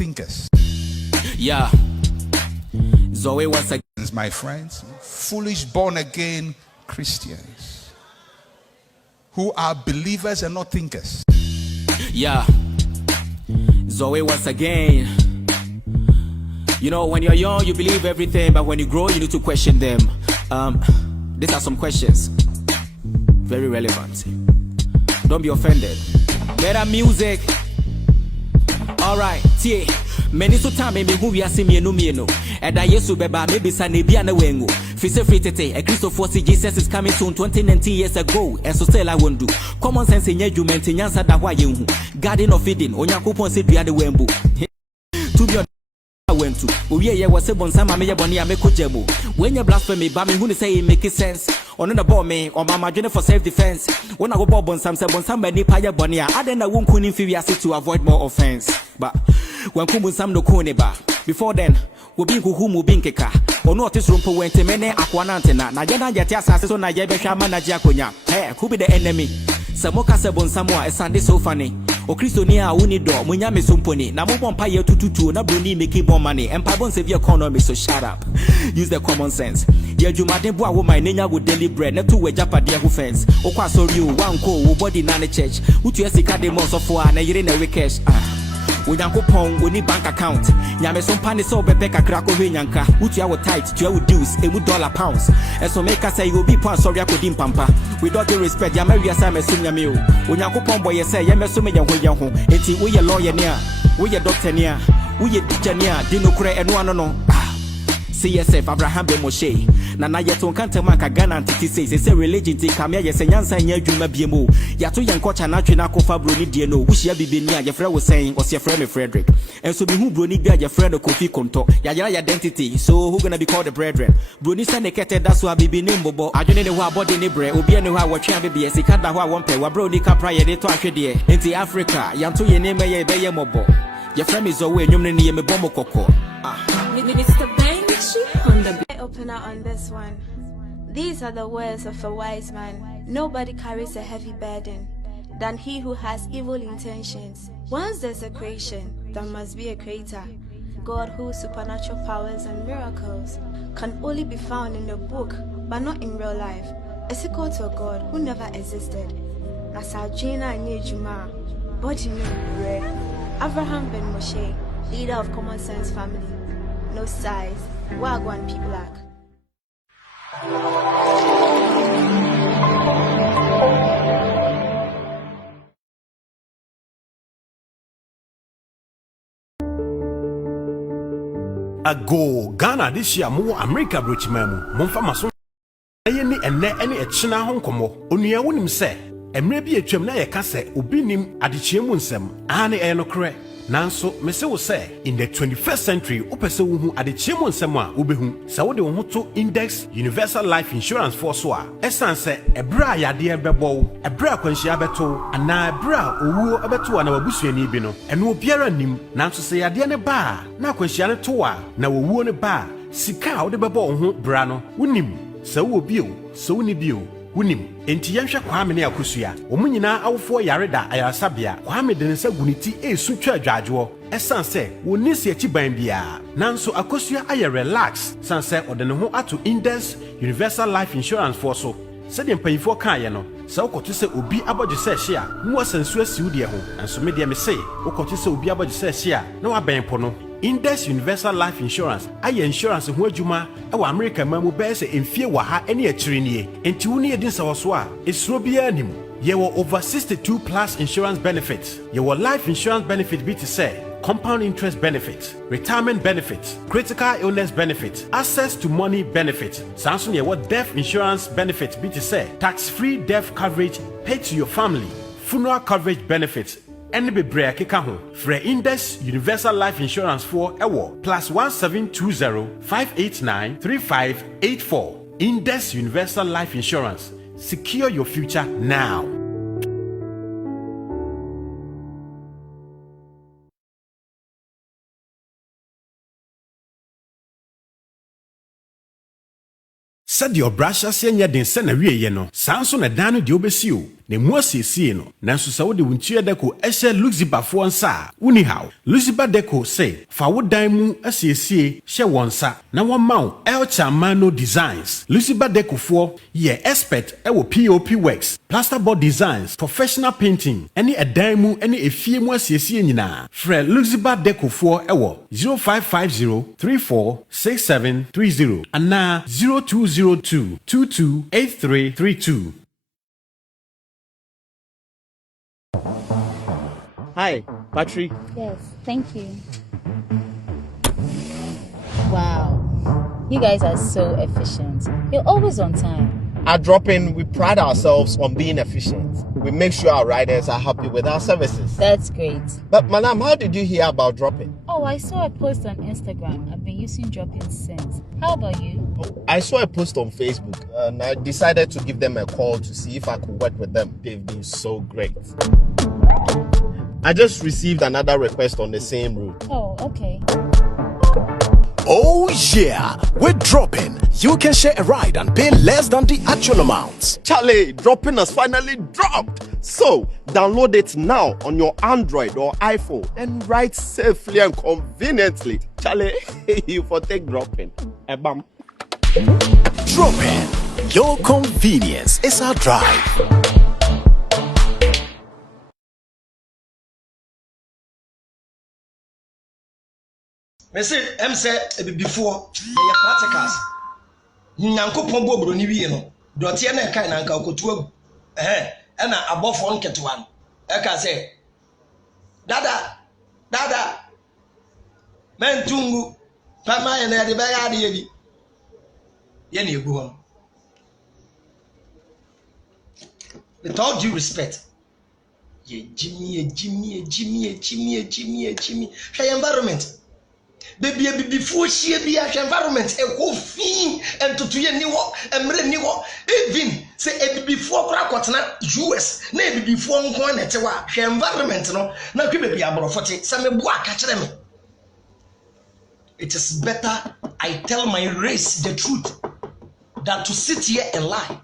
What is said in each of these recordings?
thinkers. Yeah. Zoe once again. My friends, foolish born-again Christians who are believers and not thinkers. Yeah. Zoe once again. You know, when you're young, you believe everything, but when you grow, you need to question them. These are some questions. Very relevant. Don't be offended. Better music. Alright, tie. Many so time me who we are see me no. And I yesu beba maybe sa ne bia na wengo. Fise free tete, a Christopher see Jesus is coming soon 2019 years ago. And so still I won't do. Common sense in your judgment in answer that why you garden of feeding. Onyakopon said we are the wembu. To be went to we was a bon sama me boni ameko jemu when you blasphemy ba me who say it make sense on the ball me or mama journey for self defense when I go bon sam say bon sam ni pa boni I then won't kuni fi to avoid more offense but when kumun sam no kuni ba before then we be who mu bin keka ono otis rumpo went mene akwana antena na jena jete asase so na je be hwa manager akonya hey who be the enemy samoka se bon samoa e sande so funny o kristoni a woni do munya me somponi na mo bompa ye tututu na broni make bon money empa bon save economy so shut up use the common sense ye jumaden bo a wo man nenya go daily bread na to we japade ho fence o kwa sorry o wan ko wo body na church utu esika de mo so for na yire na wekesh Unyankopon oni bank account nyame so mpane so bebe kakra ko hwenyanka utua wo tight tua wo dues emu dollar pounds eso make us say you be pon sorry akodi mpampa we don't respect ya maria sa me sum nyame o Unyankopon boy say ye me so me ho enti wo ye lawyer ne a wo ye doctor ne a wo ye teacher ne a dinokure eno ano no CSF Abraham be Moshe na yeto nkanta maka Ghana antiti say religion ti kamia ye senyansa nya adwuma biemo yato ye nkocha na twe na kofa broni die no wuhia bibeni a ye frɛ wo sen o se frɛ me Frederick enso bi hu broni bi a ye frɛ no Kofi Konto ya yara identity so who gonna be called the brethren broni se ne kete da so a bibeni mbobo adwene ne ho abode ne bre obi ne ho a wotwe abebe ye sika da ho a wonpe wa broni kapra ye de to ahwe de enti Africa yanto ye ne meye be ye mobo ye frɛ me zo we nwumne ne ye me bomo kokko Minister I open out on this one. These are the words of a wise man. Nobody carries a heavy burden than he who has evil intentions. Once there's a creation, there must be a creator. God, whose supernatural powers and miracles can only be found in the book, but not in real life, is equal to a God who never existed. Nasajina Nyejuma, body Abraham Ben Moshe, leader of Common Sense family. No size. Wagwan people like. Ago Ghana this year mo America brochimemu momfa maso ayeni enne echina ho nkomo onua wonim se emre bi etwam na ye ka se obi nim adechiemu nsem ane enokre nanso mese wo se in the 21st century opese wo hu adechiemu nsem a obehu se wo de wo to Index Universal Life Insurance for so a esan se ebra yade bebo ebra kwanhia beto ana ebra owuo beto na wabusuani bi no eno obiara nim nanso se yade ne ba na kwanhia ne to a na wowuo ne ba sika wo de bebo wo hu bra no wonim se wo bio se wo ni bio wunim enti yanhwe Kwame ne akosua omunyina awofo yareda ayasabia Kwame de nsa guniti esu twa adwajo esan se woni se achiban bia nanso akosua aye relax san se odene ho ato Index Universal Life Insurance for so se de mpanyifo kan ye no se ukoto se obi abodje se hye a mu wasansu asiu de ho enso me de me se ukoto se obi abodje se hye a na waben po no Index Universal Life Insurance aye insurance ho adwuma e wa America mamu be se emfie wa ha ene akiri nie enti wo ne edin sa so a esuro bia anim ye were over 62 plus insurance benefits ye were life insurance benefit be to say compound interest benefit, retirement benefit, critical illness benefit, access to money benefit. Samson ye what death insurance benefit be to say tax-free death coverage paid to your family, funeral coverage benefits. Any be break keka ho. Free Index Universal Life Insurance for ewo +1720 589 3584. Index Universal Life Insurance. Secure your future now. Said your brasha senya den sena wiye no sanso na dano de obesio ne mu asiesie no nanso sɛ wode wo ntua deco ɛhyɛ luxibafoɔ nsa a woni haw luxiba deco sɛ fa wo dan mu asiesie hyɛ wɔn nsa na wɔma wo El Chamano Designs. Luxiba decofoɔ yɛ expert ɛwɔ POP works, plasterboard designs, professional painting ɛne ɛdan mu ɛne efie mu asiesie nyinaa. Frɛ Luxiba decofoɔ ɛwɔ 0550346730 anaa 0202228332. Hi, Patrick. Yes, thank you. Wow, you guys are so efficient. You're always on time. At Drop-In, we pride ourselves on being efficient. We make sure our riders are happy with our services. That's great. But, Madam, how did you hear about Drop-In? Oh, I saw a post on Instagram. I've been using Drop-In since. How about you? I saw a post on Facebook and I decided to give them a call to see if I could work with them. They've been so great. I just received another request on the same route. Oh, okay. Oh yeah, with Drop-In, you can share a ride and pay less than the actual amount. Charlie, Drop-In has finally dropped. So, download it now on your Android or iPhone and ride safely and conveniently. Charlie, you for take Drop-In. Bam. Drop-In, your convenience is our drive. Me say em say before e practicals nyankopon bo obroni wie no dote na kan na nka okotu agu e na abofo nketewa no e ka say dada mentungu pama ye na de ba ya de bi ye na egu ho. With all due respect, Jimmy, environment. Baby before she be a environment a whole thing and to ye ni wo emre ni wo even say before krakotna US na before nko na tewa environment no na kwe baby abrofoti say me bua ka kire me. It is better I tell my race the truth than to sit here and lie.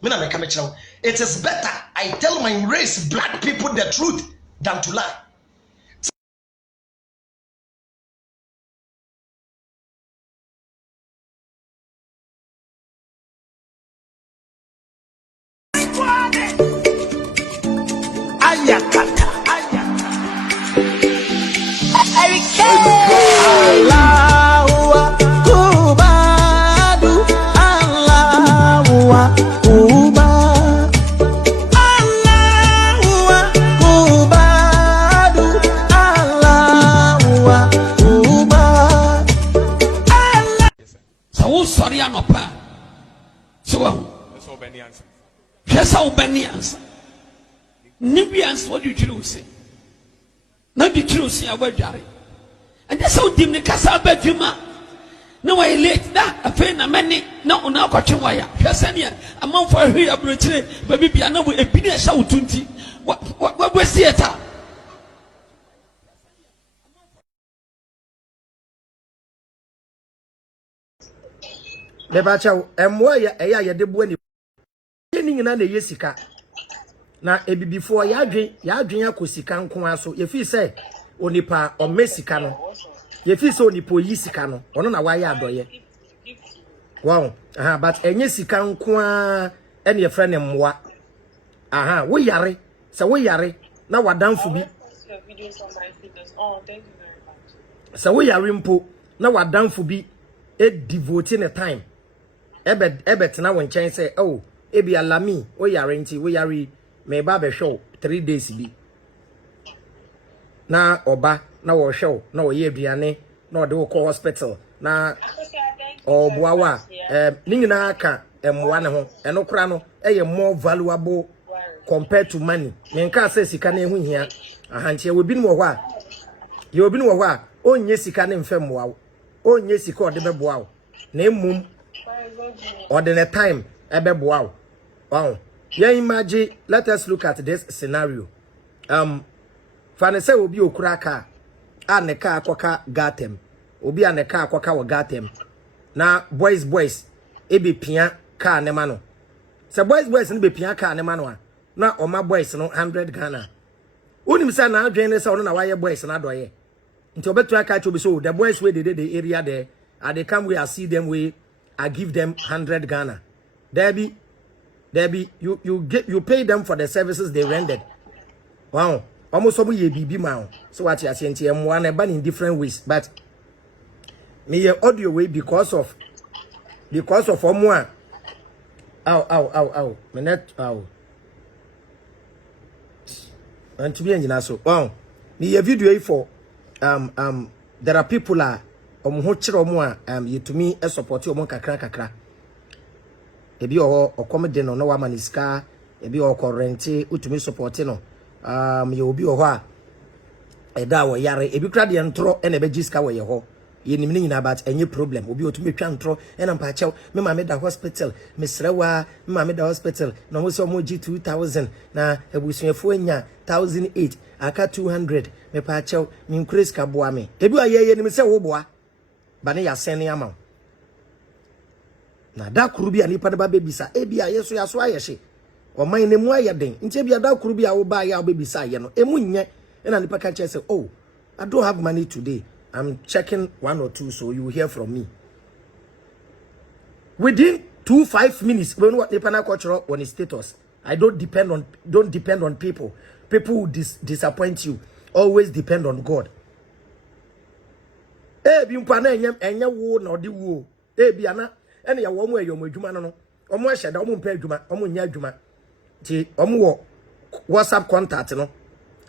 Me na me ka me kire. It is better I tell my race black people the truth than to lie. What do you say? Not the truth, say about Jerry. And that's how dim the Casa Bedjuma. No, I late that a pen a many, no, on our cotton wire. Cassania, a month for here, but maybe I know a penny show 20. What was theatre? The Bacha, and why a de bueni. Any in a Jessica. Na ebi before ya adwen akosika nko aso ye fi say onipa o mesika no ye fi say onipa yi sika no ono na waye adoye wow but enye sika nko a ene ye frɛ ne mmoa wo yare se wo yare na wadanfo bi se wo yare mpo na wadanfo bi e devote ne time ebe tena wo nkyɛn say oh ebi alami o yare nti wo yare me ba show 3 days bi na oba na wo show na wo ye aduane na ode wo call hospital na oboawa ni nyina ka emwa ne ho eno kra no eye more valuable compared to money me nka say sika na ehu hia ahanche we bi no wo a ye obi no wo a onye sika ne mfem wo onye sika ode beboa wo na emum ode ne time ebeboa wo wow. Yeah, imagine, let us look at this scenario. Fanese obi okura ka a car akwaka gatem. Obi a car akwaka wa gatem. Na boys e be pia car ne mano. Se boys ne be pia car ne mano a na oma boys no 100 Ghana. Unim say na adwen say ono na why boys na doye. Nti obetu aka cho be so the boys we dey the area there, they come we I see them we I give them 100 Ghana. There be you pay them for the services they rendered. Wow. Almost some ye bibi ma. So what you are saying to one in different ways, but me audio way because of more. Ow. My net ow. And to be engine so. Wow. Me a video for there are people are ho chiro mo you to me e support you kakra. Ebi o comedy no wa maniska, ebi o corrente utumi support no. Ye obi o ho a eda wo yare ebi kra de ntro e na be giska wo ye ho. Ye nim ni nyina about any problem obi otumi twa ntro e na mpa chew me ma me da hospital me srewa me ma me da hospital no mo so mo gi 2000 na ebusuafo anya 1008 aka 200 me pa chew me increase ka boa me ebi aye nim se wo boa ba ne ya sen ne ama na da kuru bi anipa de ba bebisa ebi aye so ya so aye hye o man ne mu aye den nti ebi da kuru bi a wo ba ya bebisa aye no emu nye e na nipa ka che say oh I don't have money today. I'm checking 1 or 2, so you will hear from me. Within 2-5 minutes, when what the panel culture on his status, I don't depend on people. People who disappoint you. Always depend on God. Bi mpana enya wo na odi wo. Bi ana ene ya wo mo eyo mo adwuma no. Omo ehye da omo mpa adwuma, omo nya adwuma. Ti omo wo WhatsApp contact no.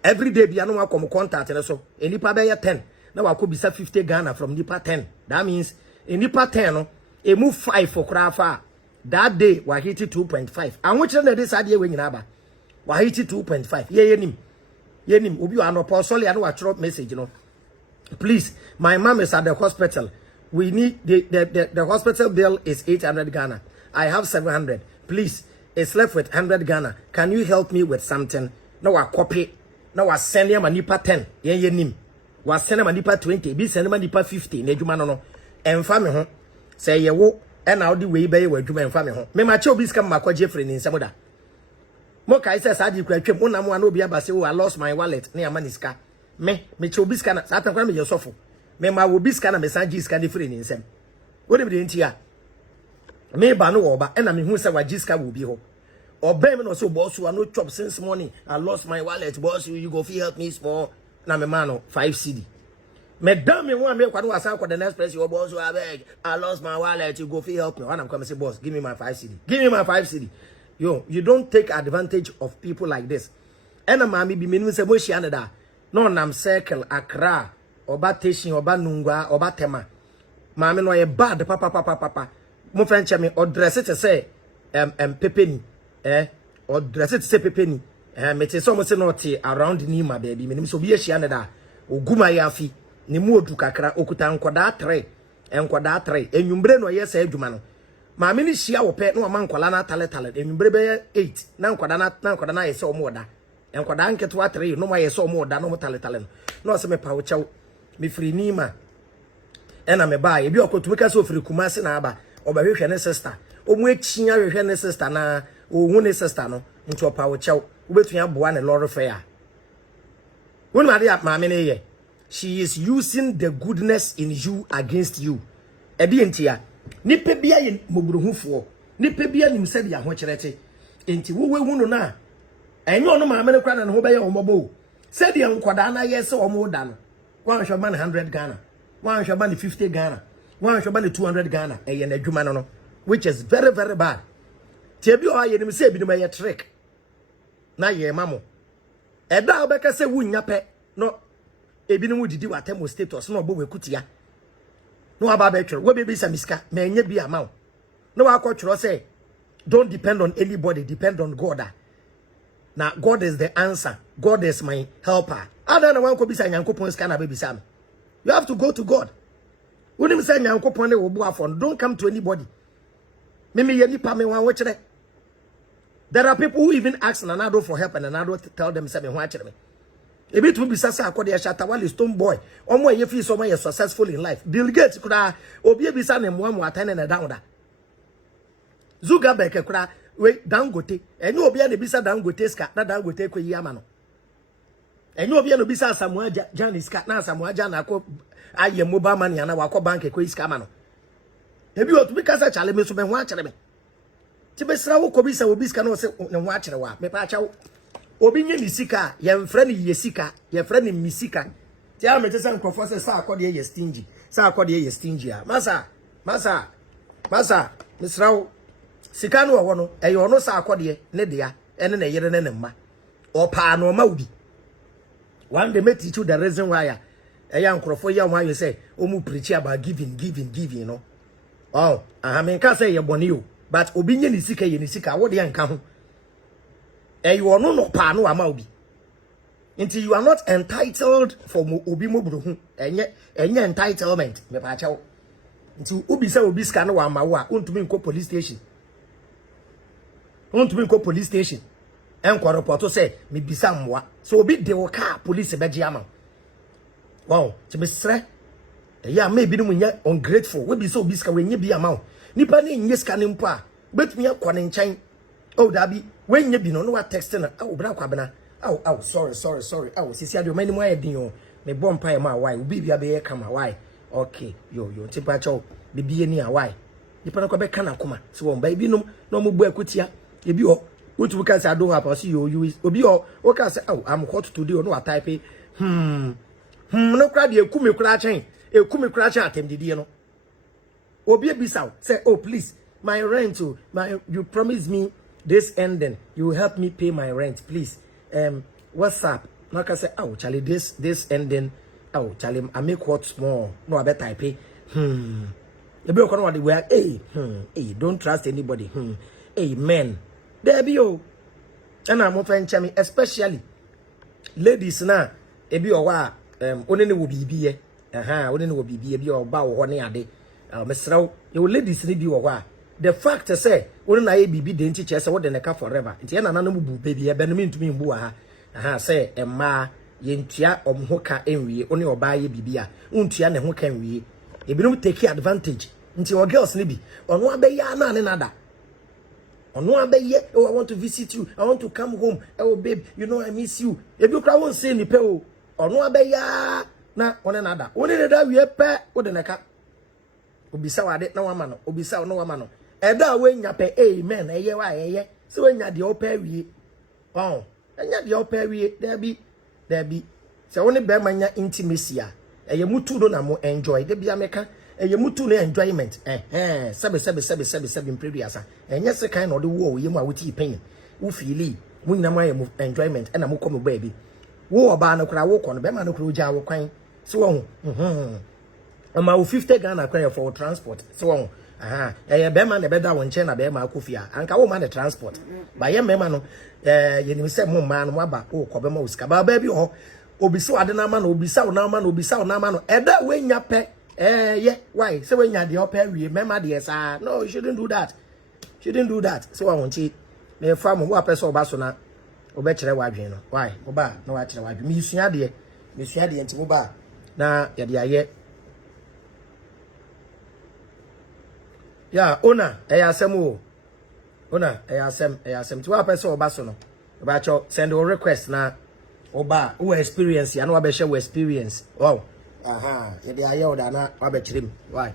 Every day bi ana wa kom contact no so. Enipa be 10. Now I could be 50 Ghana from Nipa 10. That means in Nipa 10, no, a move 5 for Krafa. That day, we hit 2.5. And which one this idea when you have? We hit 2.5. Yenim, Ubi and Apostle, I know a drop message, you know. Please, my mom is at the hospital. We need the hospital bill is 800 Ghana. I have 700. Please, it's left with 100 Ghana. Can you help me with something? Now I copy. Now I send him a Nipa 10. Yenim. Was send ma nipa 20 bi send ma nipa 50 na adwuma no emfa me ho say ye wo e na odi we be ye adwuma emfa me ho me ma che obi ska ma kwaje free ni nsem da mo kai say sa di kwa twem una mo na obi abase wo I lost my wallet na ya maniska me che obi ska na sa tan kwa me ye sofo me ma obi ska na me san gi ska ni free ni nsem wo de bi ntia me ba no wo ba e na me hu say wa gi ska wo bi ho oba me no so boss I no chop since morning I lost my wallet boss you go fit help me small na me mano 5 CD. Me damn me one me kwanu asan kwa the next place your boss I beg. I lost my wallet, you go fit help me. When I'm coming say boss, give me my 5 CD. Give me my 5 CD. Yo, you don't take advantage of people like this. And mami bi me say mo hia ne da. No nam circle Accra, oba Teshin, oba Nungwa, oba Tema. Mami no ye bad papa. Mo friend che me address it say pepeni. Or dress it say pepeni. Me te so mo se no te around Nima baby me so bi ehia ne da oguma ya afi ne mu odu kakra okuta nkoda 3 enwumbre no ye sa adwuma no ma me ni hia wo pe no ma nkola na tale enwumbre be 8 na nkoda na ye se o mo da nkoda nketo 3 no ma ye se o mo da no mo tale no se me pa wo chew me firi Nima ena me ba ye bi okotu ka so firi Kumasi na aba obahwehwe ne sister o mu echia hwehwe ne sister na o hu ne sister no nti opa wo chew ubetunya boa ne lord fair when my she is using the goodness in you against you edi entia nipa bia ye mogburuhufo nipa bia nim se dia ho kyerete enti wo we hunu na enyo no maame ne kra na ho be ye omobo se dia nkoda na ye se omoda no wan hwe man 100 Ghana wan hwe man 50 Ghana wan hwe man 200 Ghana eye na adwuma no which is very very bad tie bi o aye nim se bi nim ye trick na ye mamo eda obeka se wunya pe no ebinim didi watemo status no obo wekutia no aba be twere we be bisa miska ma enye bi ama no wa kwotwero say don't depend on anybody, depend on God. Now God is the answer, God is my helper. I don't know one ko bisa nyankopon ska na be bisa me. You have to go to God. When you say nyankopon le obu afon, don't come to anybody. Mimi ye nipa me wan wo kire. There are people who even ask Nanado for help and Nanado tell them say me ho akire me. A bit will be sasa akode Shatawale Stone Boy. Omo ye fi so man successful in life. Bill Gates kura obi e bisa na mo atane na down da. Zuckerberg kura we Dangote enye obi na bisa Dangote ska na Dangote kweyi ama no enye obi na bisa Samuel Jan ska na Samuel Jan akọ aye mobile money na wakọ bank kweyi ska ama no ebi otu bi kasa chale me so me ho akere me ti be sra wo ko bisa obi ska na o se ne ho akere wa me pa acha obi nye ni sika ye mfra ni ye sika ye mfra ni misika ti a me te se nkrofo se sa akọ de ye stingy sa akọ de ye stingy a masa misrawo sika no wo no eyo no sa akode ne dia ene na yere ne mma opa no ma ubi one day me teach you the reason why eya nkrofo ya wan you say omu preach about giving no oh aha me ka say ye bone o but obi nye ni sika wo de nka ho eyo no pa no ama ubi until you are not entitled for obi mobro hu enye entitlement me pa chawo nti obi say obi ska no wa ma wo a ontumi nko police station enko report say me bisa mwa so obi de wo car police beji ama wow ti be sre ya me bi no nya ungrateful we bi say obi ska we nya bi ama nipa ne nya ska ne mpo a betumi akọ ne nchen oh dabi we nya bi no wa text na bra kwa bena sorry sisi ade o mani mo ayedin o me bom pa e ma why obi bia be ye kama why okay yo ti pa cho bibie ni a why nipa ko be kana kuma so won ba bi no no mo bu akutia ebi o wotu ka say I don't have see you obi o ka say I'm hot today o no wa type no kra de ekumi kra chen atem didi no obi ebisa say oh please my rent you promise me this ending you will help me pay my rent please what's up no ka say Charlie this ending Charlie I make what small no I better type ebi okon wa de we hey don't trust anybody amen there be o na mo fa nchami especially ladies na ebi o wa onene wo bibiye onene wo bibiye bi o ba wo ho ne ade mesraw you ladies ni bi wo wa the fact say onene na ye bibi de nti che say wo de ne ka forever nti ye na na mu bu baby e be no mi ntumi mbu ha say emma ye ntua omho ka enwie one oba ye bibi a untua ne ho ka enwie ebi no take advantage nti o girls ni bi ono abeya na ne nada ono abeye oh I want to visit you I want to come home oh babe you know I miss you ebi kra won say ni pe o ono abeya na one nada one ne da wie pe o de neka obisa wade na wama no obisa no wama no eda we nya pe amen eye wa eye se we nya de o pe wie enya de o pe wie there be se one be manya intimacy a eye mutu do na mo enjoy de bia meka eye mutu no enjoyment sebe previous enye se kan no de wo ye mu a wuti pen wo feel mu nyina mo aye enjoyment na mo come baby wo oba no kra wo kono be ma no kra oja wo kwan so wo ama wo 50 Ghana kra for transport so wo eye be ma na be da wo nche na be ma akofia anka wo ma na transport ba ye me ma no ye ni se mo ma no mo aba wo ko be ma usika ba bi ho obisa ade na ma no obisa wo na ma no eda we nya pe yeah, why? So when you're the upper, remember the SR. No, you shouldn't do that. So I want you. Me farm who are person basona. Obechere wadwe no. Why? Oba no wachere wadwe. Me sua de enti oba. Na ya de aye. Ya, ona, asem o. Ona, asem. To person obaso no. Oba cho send a request na oba who experience ya no ba share experience. Wow. Yede aye oda na wabekirem why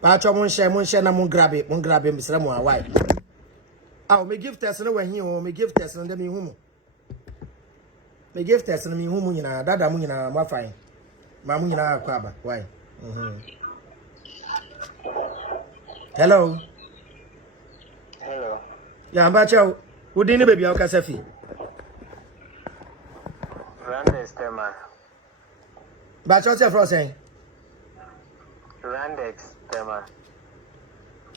pa cho mon share na mon grab misra mo why me give test na wahi o me give test na dem hu mu nyina dada mu nyina ma fine ma mu nyina akwa aba why hello ya ba cho udi ni baby o kasafi Randex tema But what's your first saying? Randex tema.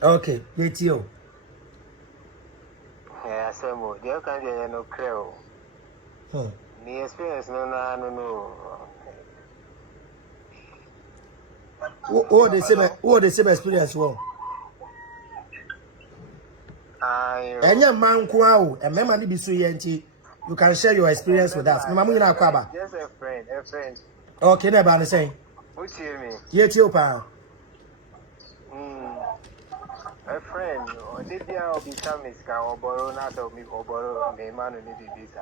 Okay, it's you. Yeah, same. You can't get no crow. The experience no. What the same experience one? And your man kwao, and my money be so yenti. You can share your experience with us. Mama muna kwaba. Just a friend. Okay, never the same. What you mean? Yet you pa. A friend, Odebia obi samiska oboro na so mi oboro me manu ni bibisa.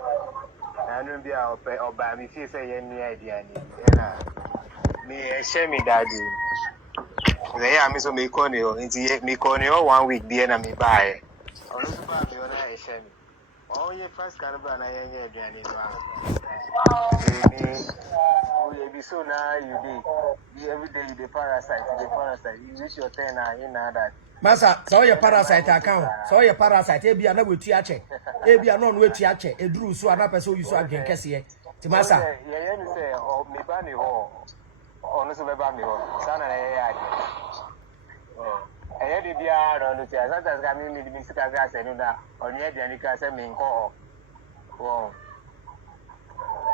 Na no bia oba mi fi say ye ni idea ni. Na me share me daddy. They ya me so me koni o nti me koni o 1 week bi na me buy. Ono so ba me ona e share me. Oh ye first carnival na ye idea ni no. You be so now you be every day you the parasite. You wish your turn now in that. Masa, so your parasite account. So your parasite ebia na wetu ache. Ebia no wetu ache. Eduru so ana person you so again kese. Ti masa. Yeah, you say oh me ba me ho. Ono so be ba me ho. Sana na ye ade. Eh de bia no no ti sometimes ga me me sika ga se no na. Onye de ani ka se me nko. Wow.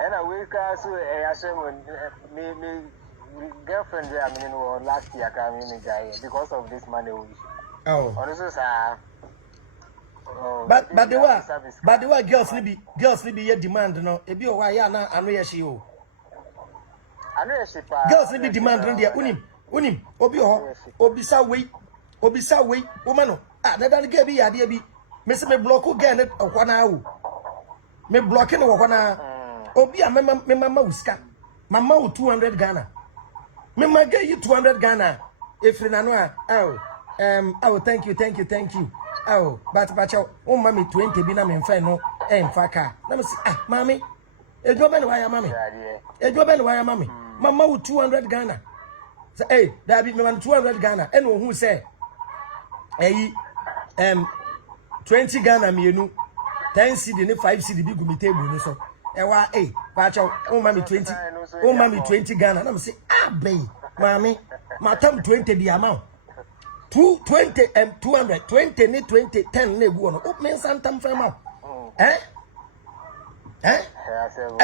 And I wake up so I say me girlfriend there I mean last year came in guy because of this money we oh also sir but the way girls need be your demand no e be o why na anu ye she o girls need be demand no there unim obi ho obisa wei woman no ah na dan ge bi ya de bi me se me block girl ne okwana wo me block ne okwana obi a me mama uska mama 200 Ghana me ma get you 200 Ghana if na no oh thank you oh but oh mommy 20 bi na me mfa no mfa ka na me say ah mami ejo be no waya mami mama 200 Ghana say hey that be me 200 Ghana and who say 20 Ghana me enu 10 cedi ne 5 cedi bi gumi table no so ewa bacho o mami 20 Ghana na me say ah bay mami matam 20 bi amount 220 200 20 ni 20 10 na egu no o men santam fa ma e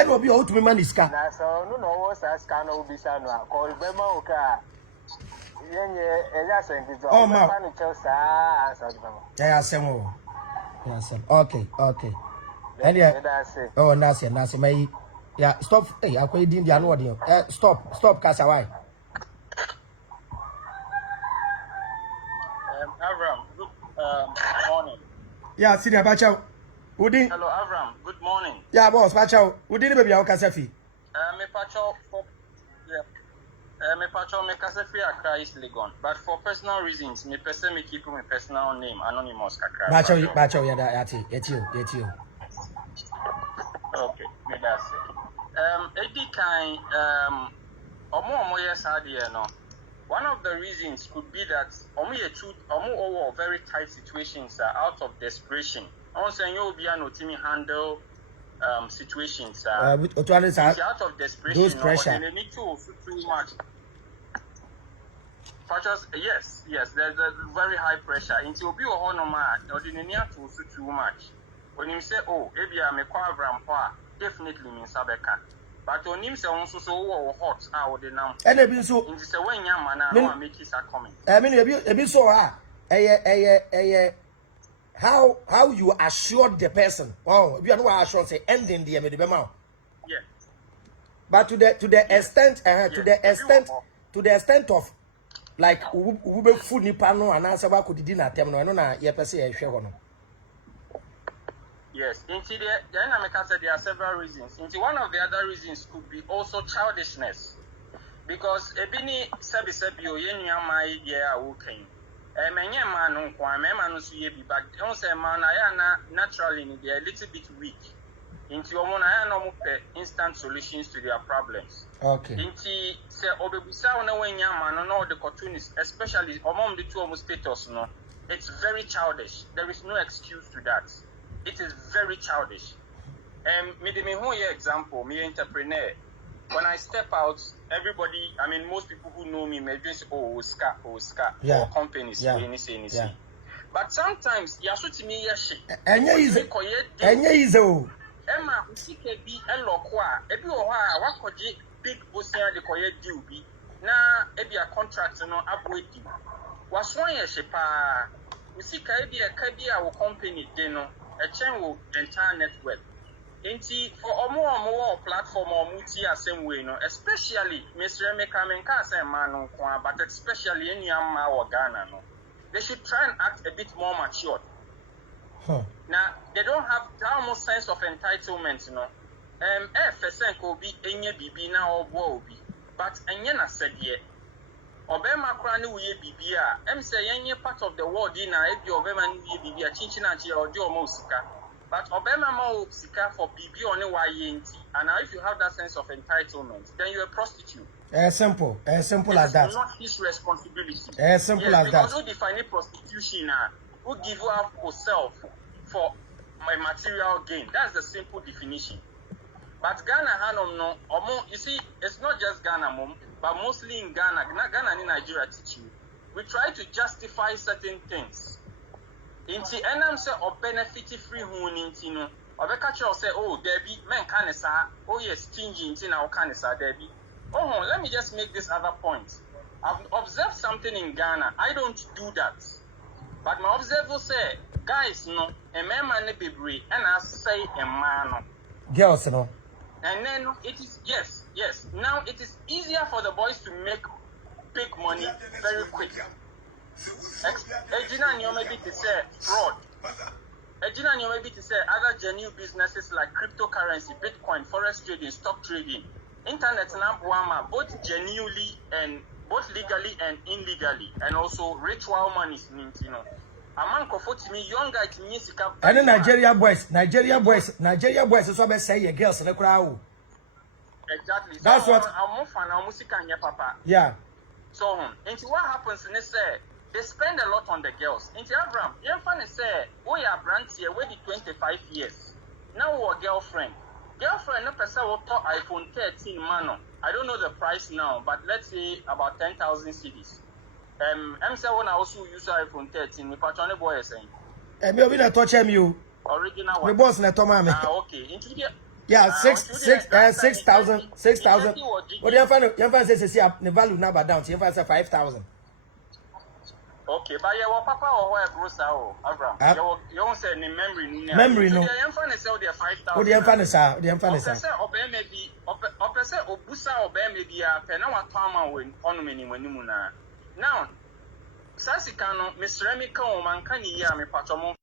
no bi o to me man iska na so no wo sa ska no bi sa no ko be ma o ka yenye eja senkizo o ma ni chelsea answer them ya semo okay and yeah oh that's my yeah stop hey akwai din dia no dey stop kasa why Avram good morning yeah senior bacha udi hello Avram good morning yeah boss bacha udi ni baby akasa fi me pacho for me pacho me kasa fi Accra East Legon but for personal reasons me person me keep my personal name anonymous Accra bacha yeah that yeti okay that's it edi kan omo yes ade no one of the reasons could be that omo very tight situations are out of desperation on say you be an otimi handle situations out of desperation those pressure they need too much Purchase, yes there's a very high pressure into obi o hono ma ordinary too much when you say oh ebia me kwa Avram kwa definitely means abeka but on him say so hot out the nam and ebi so in say when yama na no make it coming I mean ebi so how you assured the person oh you know assure say ending the me the bema yeah but to the extent to the extent of like we be food nipa no anasa ba ko didi na tem no na ye pese ye hwe ho no yes into the dynamic said there are several reasons into one of the other reasons could be also childishness because ebini sebi o yenua mai ye a wokan menye man no kwa me man no so ye bi but don't say man na ya naturally they are a little bit weak into omo na ya no mo instant solutions to their problems okay into say obebusa na wanya man no the cartoonists especially omo the two status no it's very childish there is no excuse to that. It is very childish. Me who your example, me entrepreneur. When I step out, everybody, I mean, most people who know me may just Oscar, yeah. or companies, yeah. Yeah. But sometimes, yasuti me yashi. Enya is Emma, usike bi elokwa. Ebi oha wakoji big bosia de koye deal bi. Na ebi a contract no abwedi. Waswan yashi pa. Usika ebi a wo company de no. A chain will entire network. Inti for omo platform or multi same way no, especially Mr. Emeka menka say man no but especially in Yamma or Ghana no. they should try and act a bit more matured. Now, they don't have that almost sense of entitlement, you know. F% could be any BB now or Bobby, but Anyana said yet. Obema Krani we BBA, say any part of the world in a Obema BB, a Chinchinanchi or Joe Mosika. But Obama Mo Sika for BB on YNT. And now, if you have that sense of entitlement, then you're a prostitute. As simple as that. It's not his responsibility. As simple as that. Because who define prostitution who give you up yourself for my material gain. That's the simple definition. But Ghana Hanom no, you see, it's not just Ghana, mom, but mostly in Ghana, Ghana and Nigeria teach you. We try to justify certain things. Inti enam say or benefit free hun inti no obeka che say oh there be men can say oh yes stingy inti na can say there be oh let me just make this other point. I've observed something in Ghana. I don't do that, but my observer say guys no a man ne bebre and I say a man girls no, and then it is yes now it is easier for the boys to make big money very quick. Ejina Nyo maybe to say fraud. Ejina Nyo maybe to say other genuine businesses like cryptocurrency, Bitcoin, forex trading, stock trading, internet na both genuinely and both legally and illegally, and also ritual money means you know. Among Kofoti young guy to me and Nigeria boys is what I say girls in the crowd. Exactly. That's so, what I'm fan of music and papa. Yeah. So into what happens in this they spend a lot on the girls. Into Abraham, your fan say, we are brands here, waiting 25 years. Now our girlfriend. Girlfriend, no person will talk iPhone 13 man. I don't know the price now, but let's say about 10,000 cedis. I'm saying when I also use iPhone 13, my patron boy is saying. Me obi na touch you. Original one. Me boss na to mama. Okay. Into the yeah, 6,000. What you fan say the value number down. You fan say 5,000. Okay, but your papa or where grocer or Abraham? You don't say any memory no. The infant is out there 5,000. What the infant is the infant is. Obey maybe opese obusa obey maybe a pena wa twama when on many when you now Sasikano Miss Remy come man can ya me patomo.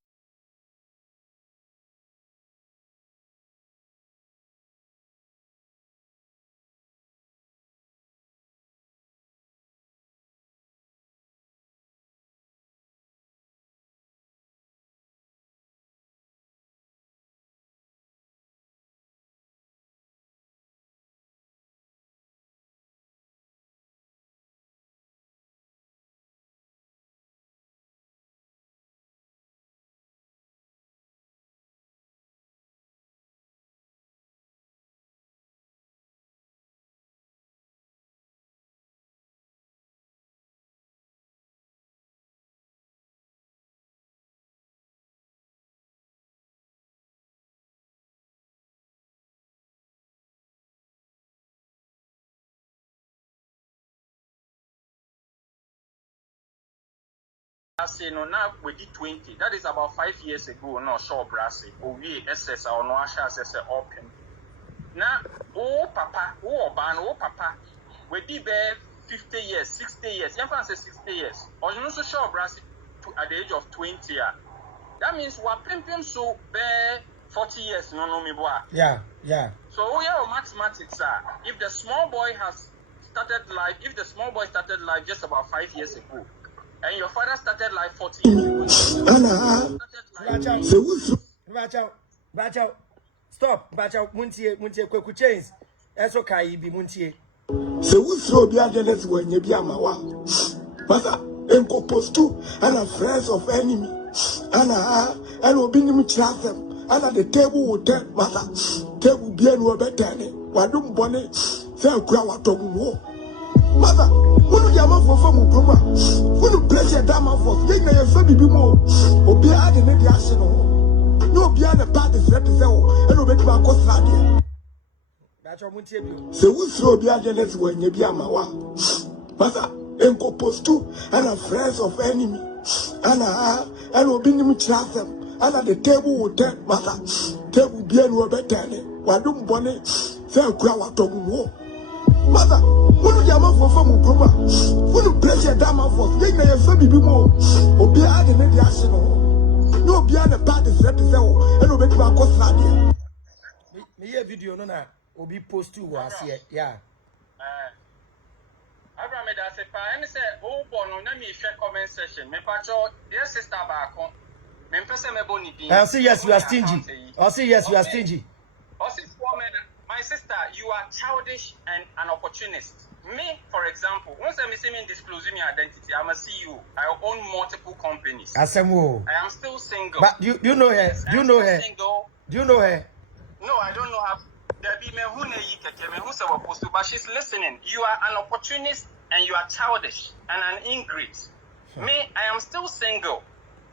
I say no now we did 20. That is about 5 years ago. No sure brassy. Oh we SS or no asha SS open. Now papa we did bear 50 years, 60 years. You can say 60 years. Or you know so sure brassy at the age of 20 years. That means we pimping so bear 40 years no me boy. Yeah. So we are mathematics if the small boy started life just about 5 years ago. And your father started life 40 years ago. Batch out. Stop. Batch out. Muntie, quick chains. That's okay. Be Muntie. So who's so be jealous when you be a mawa? Mother, and post two, and a friends of enemy. And will be him chat them. And the table will tell mother. Table be no better. Wadum bonnet. Say, crowd talk more. Mother, who do you have for who do pleasure dama for? You know your baby more. Or be adding the arsenal. No, be on the party, and obey my cost. So who's so be jealous when you be a mawa? Mother, and post two, and a friends of enemy. And will be him chat them. And the table will tell mother. Table be no better. Wadum bonnet. Say, crowd talk more. Mother. Who the amount for from Ukroma? Who the pressure damn for? They may have some people more. Or be out in the arsenal. No, beyond the bad is ready to sell. And obey to our cost. Me a video no na obi post to was here. Yeah. Abraham, that's a fine. Say, oh, born on me share comment session. Me pacho, dear sister back home. Me person me boni. I'll say yes, you are stingy. I'll say yes, you are stingy. My sister, you are childish and an opportunist. Me, for example, once I'm saying disclosing my identity, I'm a CEO. I own multiple companies. I am still single. But you know her? Yes, do you know her? Single. Do you know her? No, I don't know her. But she's listening. You are an opportunist and you are childish and an ingrate. Me, I am still single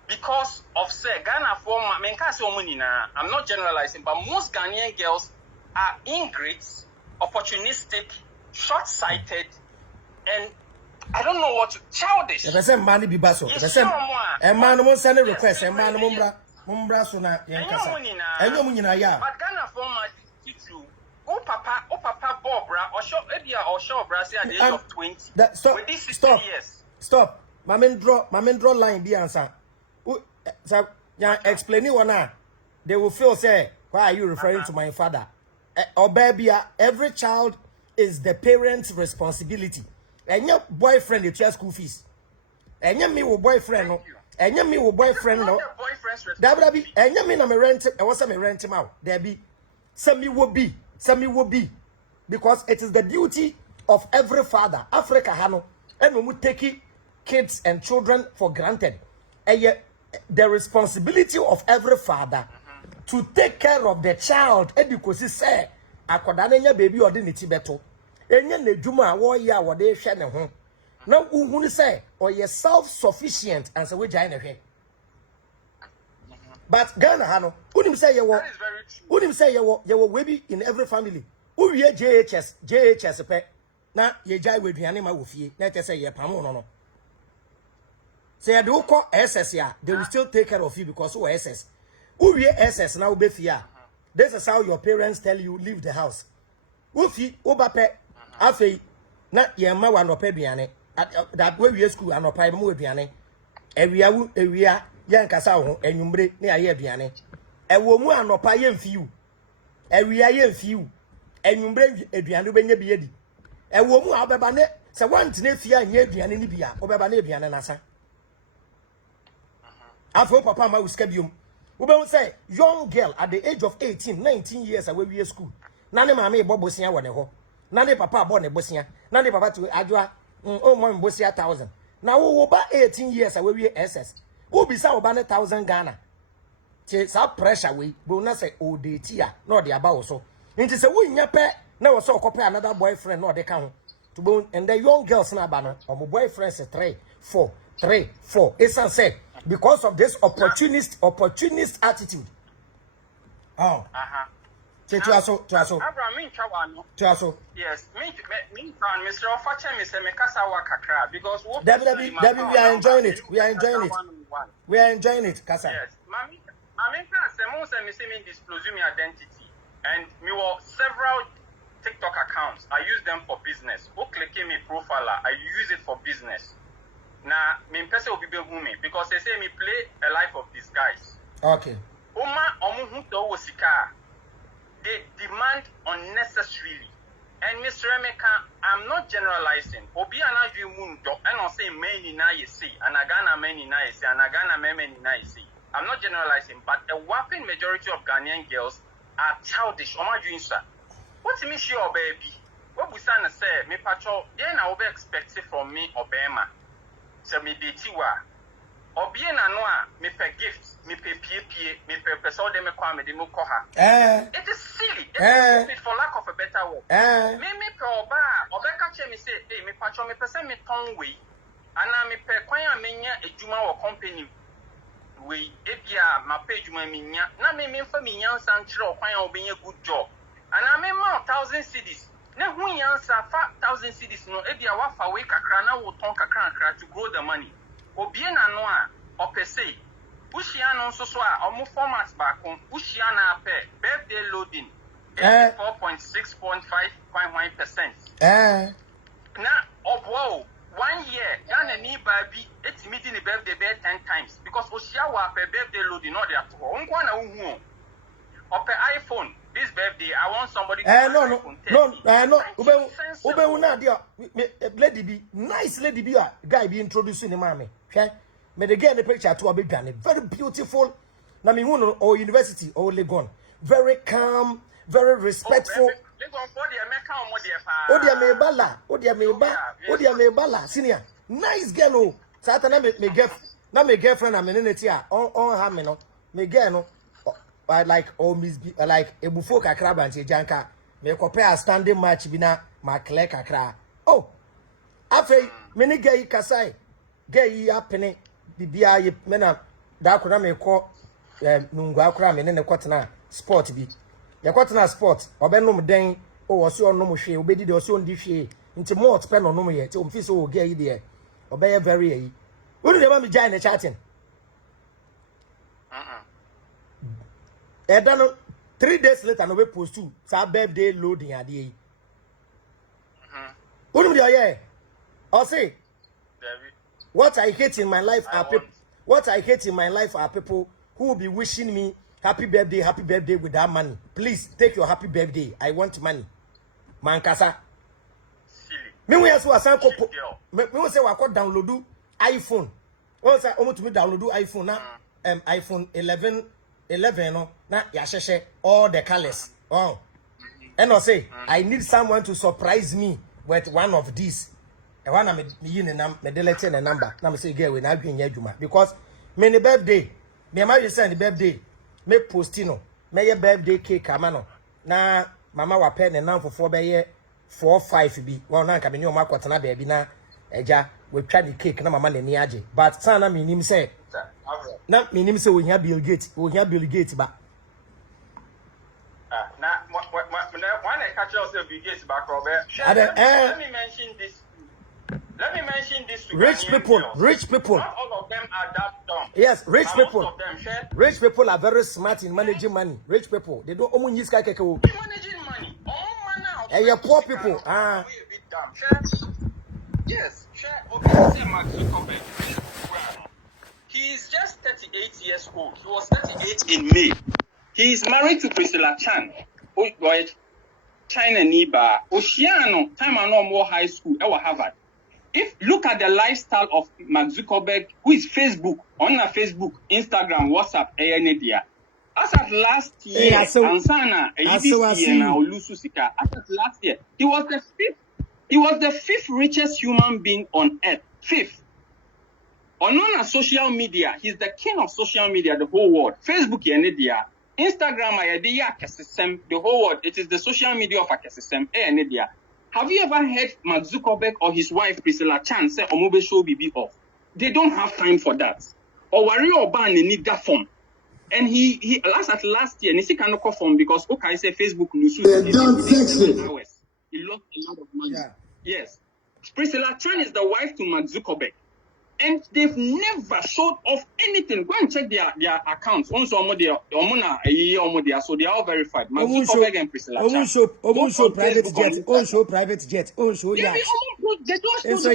because of Ghana form. I'm not generalizing, but most Ghanaian girls are ingrates, opportunistic, short-sighted, and I don't know what to childish. If I say money be basso, if I say a man won't send a request, a man mumbra suna yankasa. And no munina ya. But Ghana format teach you. Oh papa Bobra or show Ebia or show Brazil at the age of 20. Stop. My men draw line be answer. So explain it one. They will feel say, why are you referring to my father? Or baby, every child is the parent's responsibility. And your boyfriend, it's your school fees. And your me with boyfriend, and your me with boyfriend, no. That be, and your me no me rent. I was me rent him out. There be, some me will be, because it is the duty of every father. Africa hano, and we would take kids and children for granted. And yet, the responsibility of every father to take care of the child, and because he say, "Akodane baby or dignity beto." Enye ne dwuma wo ya wo de hwe ne ho. Na uhunu say, or ye self-sufficient and say we jai ne hwe. But Ghana hano, unim say ye wo. Unim say ye wo we be in every family. Uwie JHS pe. Na ye jai we duane ma wo fie. Na te say ye pam no. Say they will call SS ya, they will still take care of you because you SS. Uwie SS na ube fia. This is how your parents tell you leave the house. Ufi obape afei na ye ma wa no aduane. That way we school anopa mu aduane. Ewia ye nkasa ho enwumbre na aye aduane. Ewo mu anopa ye mfiu. Ewia ye mfiu. Enwumbre aduane benya bi yedi. Ewo mu abeba ne se want na fia nya aduane ni bia obeba na aduane nasa. Afro papa ma uska biom. We will say young girl at the age of 18, 19 years away we school. Nane mama ebo bosia wone ho. Nane papa abo ne bosia. Nane papa to adwa oh mo bosia 1000. Na wo ba 18 years away we SS. Wo bisa wo ba 1000 Ghana. Che sa pressure we bo na say o de tia na de aba wo so. Nti say wo nya pe na wo so okope another boyfriend na de ka ho. To bo and the young girls na ba no. Omo boyfriends 3, 4. It's said because of this opportunist attitude. Oh. To aso. Abraham To aso. Yes, me Mr. Ofache me say me kasa wa kakra because Debbie, we are enjoying it. We are enjoying it, kasa. Yes. Mami can say mo say me disclose my identity and me were several TikTok accounts. I use them for business. Who click me profile, I use it for business. Now, me person will be me because they say me play a life of disguise. Okay. They demand unnecessarily. And Mr. Emeka, I'm not generalizing. Obi anaju mundo, and I'll say many na you see, and Agana many na you see, and Agana many na you see. I'm not generalizing, but a whopping majority of Ghanaian girls are childish. Oma Junsa. What's me sure, baby? What we say, me patrol, then I will be expected from me, Obama. So me detiwa obi na no a me pe gift me pe pie me pe person dem kwa me dem ko ha it is silly it is for lack of a better word me pe oba ka che me say me patcho me person me ton we ana me pe kwan a menya adwuma wo company we ebia ma pe adwuma menya na me mfa me nyansa nkire kwan a obenya good job ana me ma 1000 cedis na hu yansa 5000 cedis no ebia wa fa we kakra na wo ton kakra to grow the money obie na no a opese bushia no so a omo format back on bushia na pe birthday loading 84.6.5.1%. Now, of wow, 1 year, Ghana need baby, it's meeting the birthday 10 times because Oshiawa per birthday load in order to one or per iPhone. This birthday, I want somebody to Ube una dia lady be nice lady be a guy be introducing the mommy. Okay? Me the girl the picture to a big very beautiful. Na me who or university or Legon. Very calm, very respectful. Odia me bala, senior. Nice girl oh. Satan me girlfriend am in it on her me no. Me girl no. I like Miss like Ebufo kakra banche janka me compare standing match bina ma clear kakra. Oh, afei me ni gay kasai gay apene bibia ye me na da akona me ko nungwa akra me ne kwotena sport bi ye kwotena sport obenom den o wo so onom hwe obedi de o so ndi hwe nti mort pe no nom ye ti o mfi so o gay de obeye very yi wonu de ma me jai na chatting. And then 3 days later, no we post to sa birthday loading adi. What do you hear? I say, what I hate in my life are people. What I hate in my life are people who will be wishing me happy birthday without money. Please take your happy birthday. I want money. Mankasa. Me we aso asan ko me we say wa ko download iPhone. We say omo to me download iPhone na iPhone 11 no na ya sheshe all the colors. Oh. And I say I need someone to surprise me with one of these. E one na me yin me delete the number. Na me say girl we na adwen ya adwuma because me ne birthday. Me ma you send the birthday. Me postino. Me ye birthday cake ama no. Na mama wa pen na fofo be ye 4-5 bi. Won na nka me ni o makotena ba bi na eja we twa the cake na mama na ni age. But sana me nim say na me nim say we hia Bill Gates ba. Na one I catch yourself Bill Gates back over. Let me mention this to rich people. Not all of them are that dumb. Yes, rich people. Most of them, rich people are very smart in managing money. Rich people, they don't own use keke o. Managing money. And your poor people, Yes, he is just 38 years old. He was 38 in May. He is married to Priscilla Chan. Oh boy, China Niba. Oceano, time I know more high school, our Harvard. If look at the lifestyle of Mark Zuckerberg, who is Facebook, on Facebook, Instagram, WhatsApp, Nidia. As of last year, Ansana, as of last year, he was the fifth richest human being on earth. Fifth. On social media, he's the king of social media, the whole world. Facebook, Nidia. Instagram, the whole world. It is the social media of Akesesem, Nidia. Have you ever heard Mark Zuckerberg or his wife Priscilla Chan say Omobe show BB off? They don't have time for that. Or worry or ban they need that form. And he last year, Nisi cannot form because okay, say Facebook lose hours. He lost a lot of money. Yeah. Yes. Priscilla Chan is the wife to Mark Zuckerberg. And they've never showed off anything. Go and check their accounts. So they are all verified. Mark Zuckerberg and Priscilla Chan. Own show private jet. Own show private jet. Own show yacht. They don't show so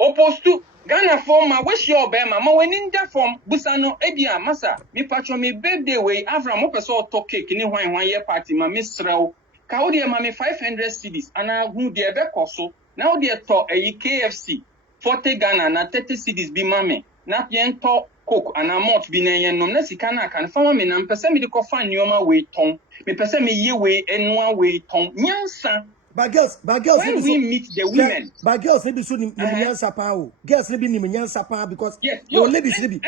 opposed to Ghana form ma wish your bema ma when in that form busano ebia masa me patcho me birthday way Avram mo person talk cake ni hwan year party ma misrel ka wo de ma me 500 cedis ana hu de be koso na wo de to KFC 40 Ghana na 30 cedis bi ma me na yen to coke ana malt bi na yen nom na sika na kan fa me na mpese me de ko fa nyoma we ton me pese me ye we enwa we ton nyansa. But girls, when we meet the women, but girls, they be so nyansa pa o. Girls, they be nyansa pa because your ladies, they be.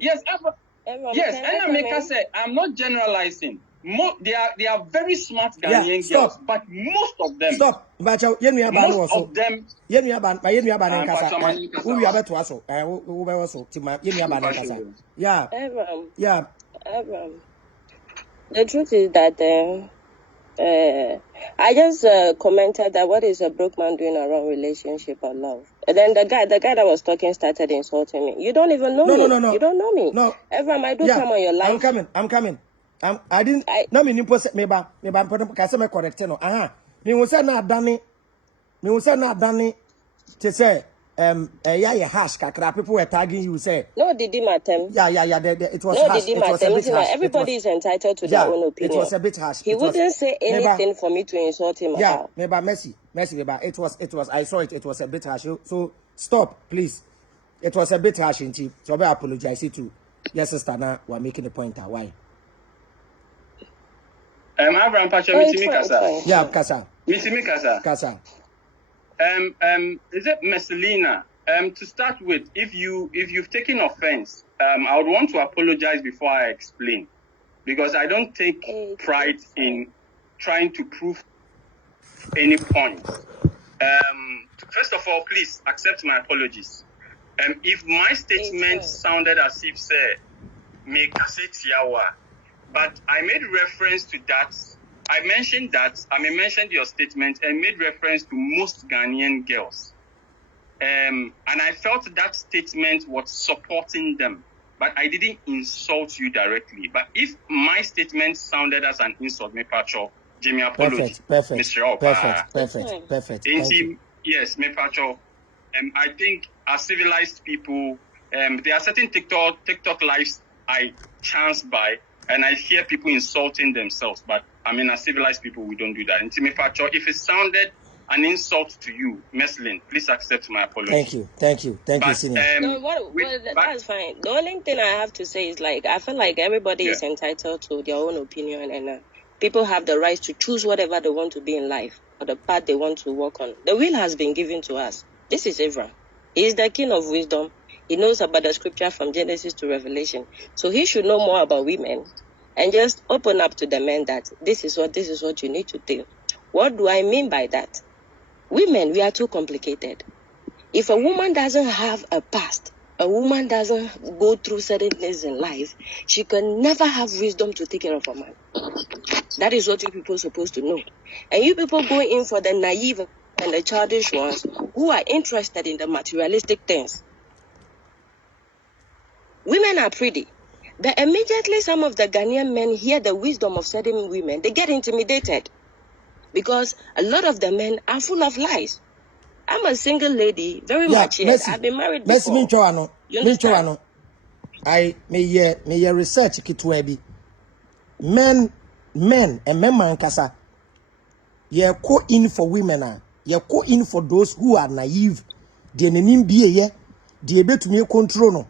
Yes, and I make us say I'm not generalizing. They are very smart Ghanaian girls, but most of them. Stop. But most of them. Yeah. The truth is that I just commented that what is a broke man doing around relationship or love? And then the guy that was talking started insulting me. You don't even know me. No. You don't know me. No. Ever I do come on your life. I'm coming. I didn't. Na me nimpo se me ba ka se me correct no. Aha. Me wo se na adane. To say yeah hash kakra people were tagging you say. No, they did matter. Yeah. It was no, harsh. It was a bit harsh. Everybody is entitled to their own opinion. It was a bit harsh. He wouldn't say anything for me to insult him. Yeah, maybe Mercy, maybe it was. I saw it. It was a bit harsh. So stop, please. It was a bit harsh, indeed. So I apologize to your sister. Now we're making a point. Why? Abraham Pacha, Mikasa. Yeah, Kasa. Kasa. Is it Messelina? To start with, if you've taken offense, I would want to apologize before I explain, because I don't take pride in trying to prove any point. First of all, please accept my apologies. If my statement sounded as if say me kasetiawa, but I made reference to that. I mentioned your statement and made reference to most Ghanaian girls. And I felt that statement was supporting them, but I didn't insult you directly. But if my statement sounded as an insult, me pacho, Jimmy apology, Mr. Opa. Perfect. Yes, me pacho. I think as civilized people, there are certain TikTok lives I chance by, and I hear people insulting themselves. But I mean, as civilized people, we don't do that. And me pacho, if it sounded an insult to you, Meslin, please accept my apology. Thank you, Senior. That's fine. The only thing I have to say is, like, I feel like everybody is entitled to their own opinion, and people have the right to choose whatever they want to be in life or the path they want to walk on. The will has been given to us. This is Abraham. He is the king of wisdom. He knows about the scripture from Genesis to Revelation. So he should know more about women and just open up to the men that this is what you need to do. What do I mean by that? Women, we are too complicated. If a woman doesn't have a past, a woman doesn't go through certain things in life, she can never have wisdom to take care of a man. That is what you people are supposed to know. And you people go in for the naive and the childish ones who are interested in the materialistic things. Women are pretty. But immediately some of the Ghanaian men hear the wisdom of certain women, they get intimidated. Because a lot of the men are full of lies. I'm a single lady, very mature. I've been married before. I may research kitwebi. Men and men man kasa. Ye ko in for women ye ko in for those who are naive. De nenim biye ye, de betumi control no.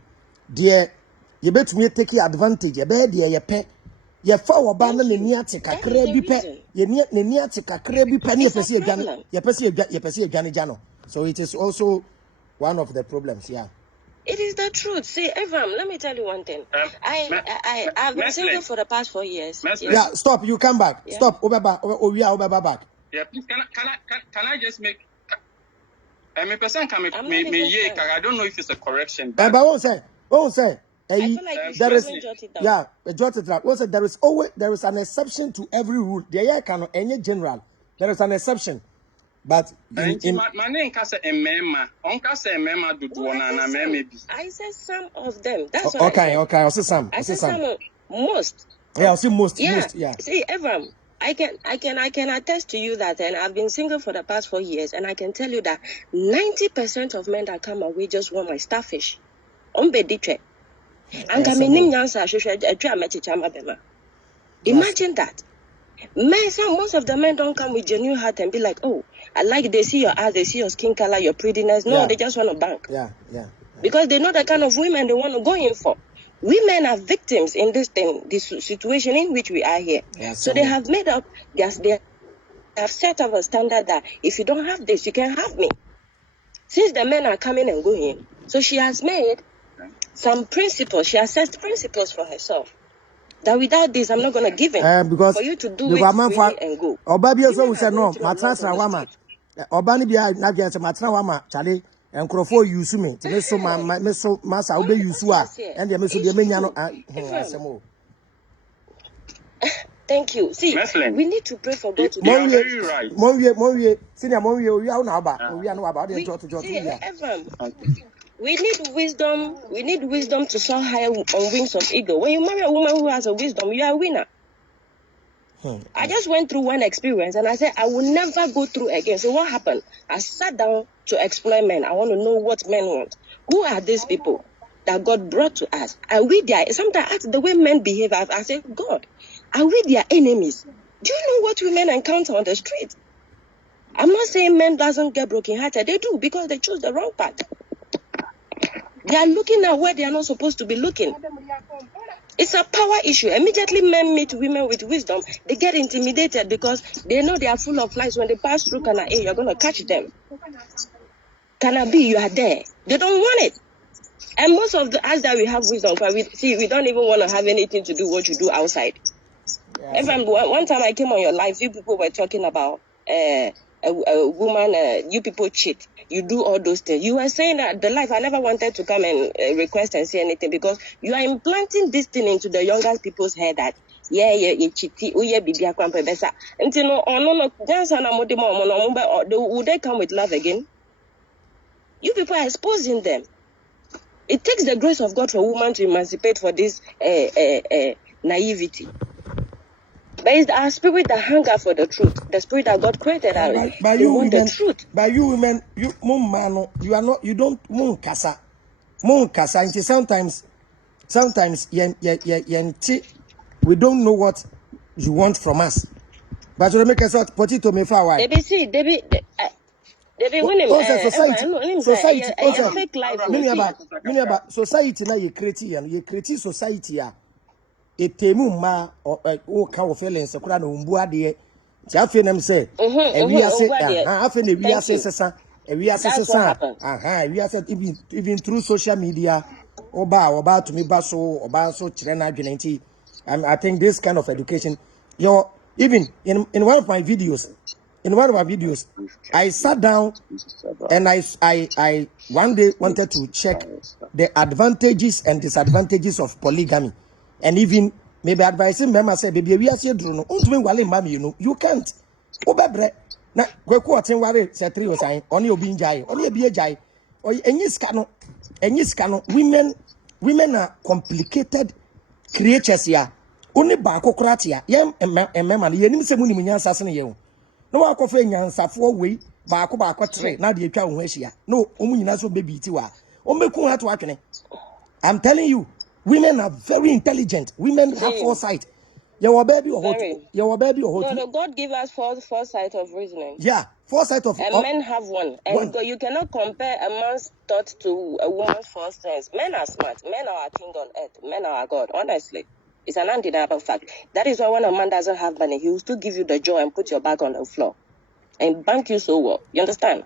De ye betumi take advantage. Ye be de ye pe. Ye fa oba na nani ate kakra bi pe. Ye nani ate kakra bi pe na ye pese adwane. Ye pese adwane jano. So it is also one of the problems, yeah. It is the truth. See, Evam, let me tell you one thing. I've been single for the past 4 years. Yeah, stop. You come back. Yeah. Stop. Obeba back. Yeah, please. Can I just make? I don't know if it's a correction. But won't say. I feel like there is jot it down. Yeah, jot it down. Also, there is an exception to every rule. There can any general. There is an exception. But I said some of them. That's what okay. I said some. I said some. Most. Yeah, I see most. Yeah. Most, yeah. See, Evam, I can attest to you that, and I've been single for the past 4 years, and I can tell you that 90% of men that come away just want my starfish. Imagine that. Most of the men don't come with genuine heart and be like, oh, I like, they see your eyes, they see your skin color, your prettiness. No, they just want to bank. Yeah. Because they know the kind of women they want to go in for. Women are victims in this situation in which we are here. Yeah, so they have made up, they have set up a standard that if you don't have this, you can't have me. Since the men are coming and going, so she has made some principles, she has set principles for herself. That without this, I'm not going to give in. Because for you to do it freely and go. Obabi also said no. Matrasra wama. Obani biya na biya se matrasra wama. Chale enkrofo use me. Tene so me so masa obe use wa. And me so de menya no asemo. Thank you. See, we need to pray for God to do it. Right. Monwie. Senior monwie owi na aba. Owi na aba. De jot to. We need wisdom. We need wisdom to soar higher on wings of eagle. When you marry a woman who has a wisdom, you are a winner. I just went through one experience and I said, I will never go through again. So what happened? I sat down to explore men. I want to know what men want. Who are these people that God brought to us? Are we their, sometimes I ask the way men behave, I say, God, are we their enemies? Do you know what women encounter on the street? I'm not saying men doesn't get broken-hearted. They do, because they choose the wrong path. They are looking at where they are not supposed to be looking. It's a power issue. Immediately men meet women with wisdom, they get intimidated because they know they are full of lies. When they pass through Kana A, you're going to catch them. Kana B, you are there. They don't want it. And most of the us that we have wisdom, we don't even want to have anything to do what you do outside. One time I came on your live, you people were talking about a woman, you people cheat, you do all those things. You were saying that the life, I never wanted to come and request and say anything because you are implanting this thing into the younger people's head that you cheat, until would they come with love again? You people are exposing them. It takes the grace of God for a woman to emancipate for this naivety. But it's our spirit that hunger for the truth. The spirit that God created us. By you women, the truth. By you women, you are not. You don't kasa. And sometimes we don't know what you want from us. But you make us out potato me for a while. They be winning. Society. Fake life. Society na you create society. Etemu ma o ka wo feelings kura na umbu ade ti afi nem say ewiase afi na ewiase sesa ewiase even through social media oba to me baso kire na adwene nti I think this kind of education even in one of my videos I sat down and I one day wanted to check the advantages and disadvantages of polygamy. And even maybe advising members say, baby, we are here drone. You can't. Obebre. Na kweku otin ware se 3 was saying, only obi njai, only a be jai. Or any scano. Women are complicated creatures here. Only bako kratia. Yam and member, yenim se muni munyan sassing you. No wako fe nyan safo way, bako 3. Now the account where no, so baby tiwa. Omeku hat wakene. I'm telling you. Women are very intelligent. Women have foresight. Your baby or No, God give us foresight of reasoning. Yeah, foresight of. And men have one. And you cannot compare a man's thought to a woman's foresight. Men are smart. Men are our king on earth. Men are our God. Honestly, it's an undeniable fact. That is why when a man doesn't have money, he will still give you the joy and put your back on the floor and bank you so well. You understand?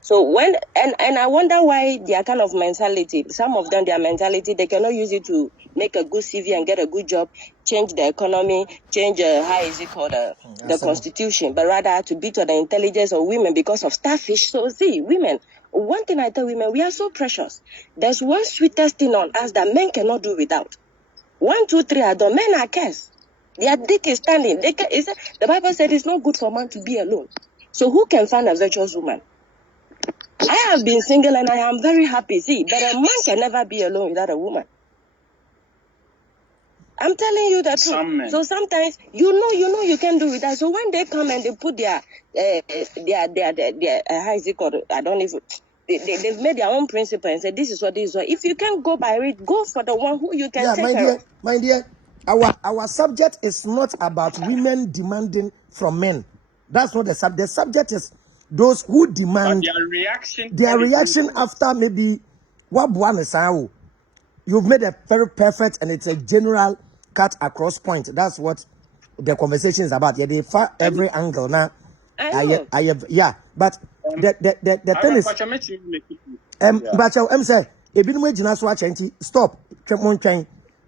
So when and I wonder why their kind of mentality, some of them, their mentality, they cannot use it to make a good CV and get a good job, change the economy, change the constitution, but rather to beat on the intelligence of women because of starfish. So see, women, one thing I tell women, we are so precious. There's one sweetest thing on us that men cannot do without. 1, 2, 3 are done. Men are cursed. Their dick is standing. The Bible said it's not good for man to be alone. So who can find a virtuous woman? I have been single and I am very happy. See, but a man can never be alone without a woman. I'm telling you the truth. So sometimes you can do with that. So when they come and they put their how is it called? I don't even. They've made their own principle and said this is what this is. If you can't go by it, go for the one who you can take care of. My dear, our subject is not about women demanding from men. That's not the subject. The subject is those who demand their reaction after maybe what one is. You've made a very perfect and it's a general cut across point. That's what the conversation is about. Yeah, they far every angle now. I have but the thing is but I'm saying stop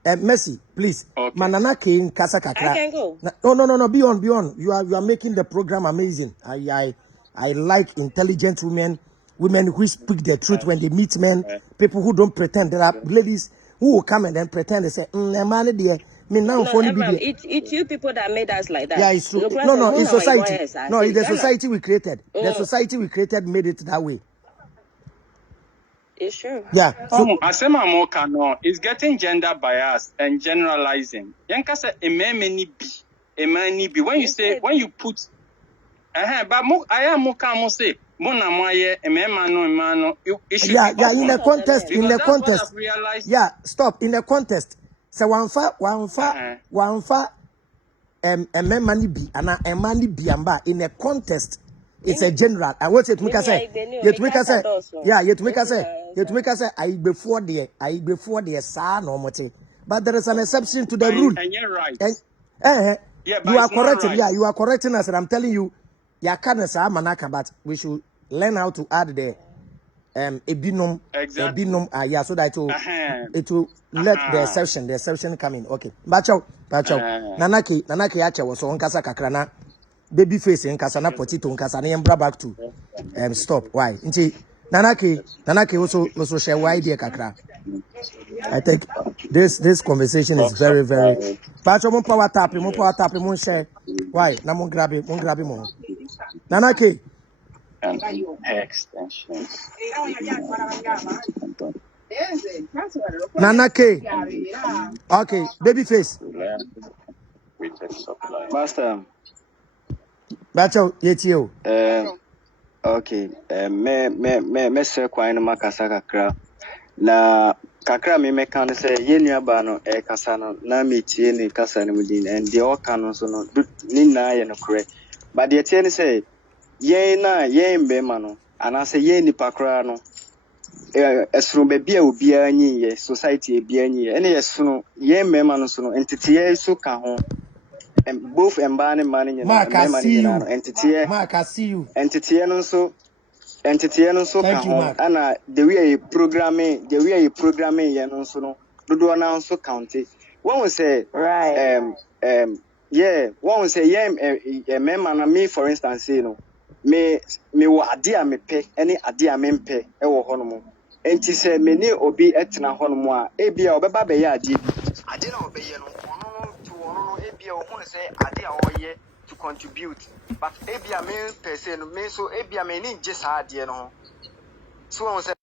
Mercy, please. Okay. Manana King Kasa Kakra. I can go. No, be on. You are making the program amazing. I like intelligent women who speak the truth when they meet men, people who don't pretend. There are ladies who will come and then pretend they say, it's you people that made us like that. Yeah, it's true. No, it's society. No, it's the society we created. The society we created made it that way. It's true. Yeah. Asema Moka no is getting gender bias and generalizing. Yanka say ememeni bi man be when you say when you put but I am more calm say Mona Moye a man no it should yeah, be in the contest, because in the that's what contest. I've realized. Yeah, stop. In the contest. So one fa a man money be and a money be amba in a contest. It's a general. I want you to make us say, yeah, to make us say, I before the sa no mote. But there is an exception to the rule. And you're right. Yeah, you are correcting. Right. Yeah, you are correcting us. And I'm telling you, ya can't say manaka, but we should learn how to add the ebinum, yeah, so that it will let the exception come in. Okay, bacho. Nanaki acha was on kasa kakrana. Baby face in kasana potito in kasana and back to stop. Why? Inti Nanaki also share why dear kakra. I think this conversation is very, very Pacho mon power tap, mon share. Why? Na mon grab it more. Nanaki extension. Nanaki. Okay, baby face. Master. Bacho, yetio. Okay. Me se kwa ina makasa kakra. Na kakra me kan say yenu aba no kasa no na me tie ni kasa ni mudin and the all can so no ni na ye no correct. But the tie ni say yen be ma no ana say yen ni pakra no esro be bia obi anyi ye society e bia anyi ye ene yeso yen me ma no so no entity ye so ka ho. And both embani money and entity. Mark, I see you. Entity and so and the way programming and also no do announce county. One will say right yeah, one will say a member me for instance, you know, me what idea me pay any idea me pay honomo. And she said me ne obi etina honomo a bia obeba be ya adi no be ye no ebia o hu say ade a oye to contribute but ebia me person me so ebia me ni je sa ade no so won say